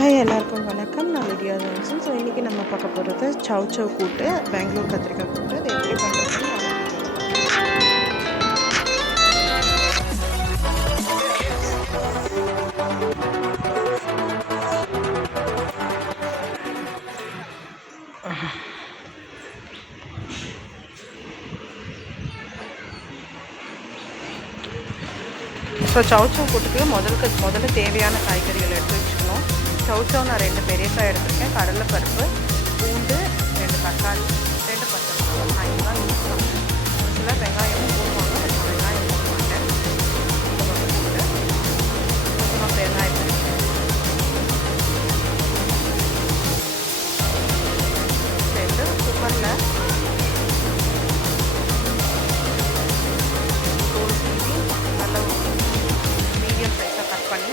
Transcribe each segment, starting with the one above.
Hi எல்லாருக்கும் வணக்கம். நான் லிடியா ஜான்சன். ஸோ இன்றைக்கி நம்ம பார்க்க போகிறது சவ் சவ் கூட்டு, பெங்களூர் கத்திரிக்காய் கூட்டு. அது எப்படி பண்ணுறதுன்னு ஸோ சவ் சவ் கூட்டுக்கு முதல்ல தேவையான காய்கறிகள் எடுத்து வச்சுக்கணும். சவ் நான் 2 பெரியக்காய் எடுத்துருக்கேன், கடலைப்பருப்பு, பூண்டு, 2 தக்காளி, 2 பச்சை மிளகாய், இதுதான் யூஸ் பண்ணுவேன். ஒரு சிலர் வெங்காயமும் போடுவாங்க, நான் வெங்காயம் போட மாட்டேன். கொஞ்சமாக பெருங்காயம் சேர்த்து குக்கரில் தோல் சீவி நல்லா மீடியம் சைஸாக கட் பண்ணி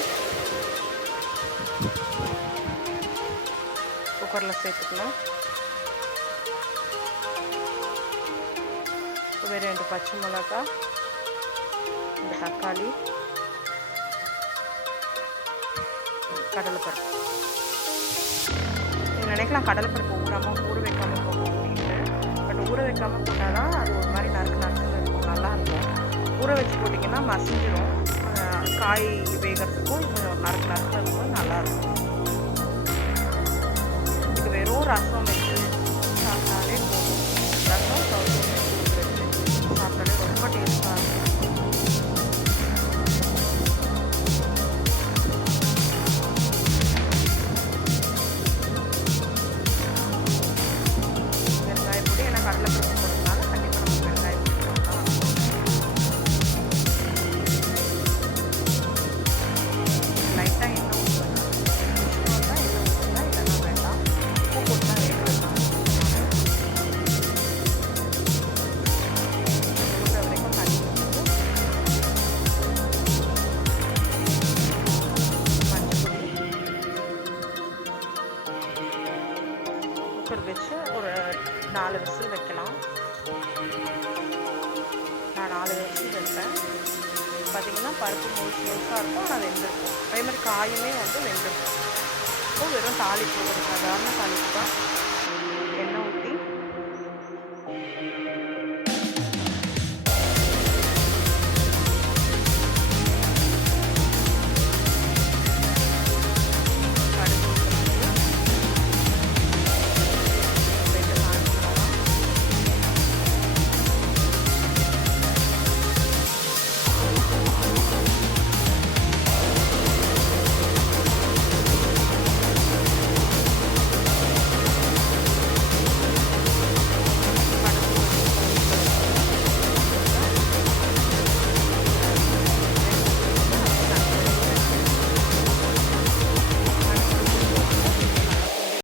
குக்கரில் சேர்த்துக்கணும். ஒரு 2 பச்சை மிளகாய், 2 தக்காளி, கடலைப்பருப்பு. நீங்கள் நினைக்கலாம் கடலைப்பருப்பு ஊற வைக்காமல் போகும் அப்படின்ட்டு. பட் ஊற வைக்காமல் போட்டால் தான் அது ஒரு மாதிரி நறுக்குன்னு இருக்கும், நல்லாயிருக்கும். ஊற வச்சு போட்டிங்கன்னா மசிஞ்சிடும், காய் வேகிறதுக்கும் கொஞ்சம் நறுக்குன்னு இருக்கும்போது நல்லாயிருக்கும். இதுக்கு வெறும் ரசம் வச்சு சாப்பிட்டாலே போதும். ரசம் சவுச்சு வச்சு சாப்பிட்டாலே ரொம்ப டேஸ்ட்டாக இருக்கும். வெங்காயப்பொடி ஏன்னா கடலைப்பருப்பு போடுறதுனால கண்டிப்பாக நம்ம வெங்காயப்பொடி போடலாம். லைட்டாக எண்ணெய் ஊற்றுவேன், தான் எண்ணெய் ஊற்றுவேன், இல்லைன்னா வேண்டாம். உப்பு போட்டு தான் வேக வைக்கணும். முழுகிற வரைக்கும் தண்ணி ஊற்றிட்டு மஞ்சள் குக்கர் வச்சு ஒரு 4 விசில் வைக்கலாம். நான் 4 விசில் வைப்பேன். பார்த்திங்கன்னா பருப்பு முழுசாக இருக்கும், ஆனால் வெந்திருக்கும். அதே மாதிரி காயுமே வெந்திருக்கும். இப்போ வெறும் தாளிப்பு, ஒரு சாதாரண தாளிப்பு தான்.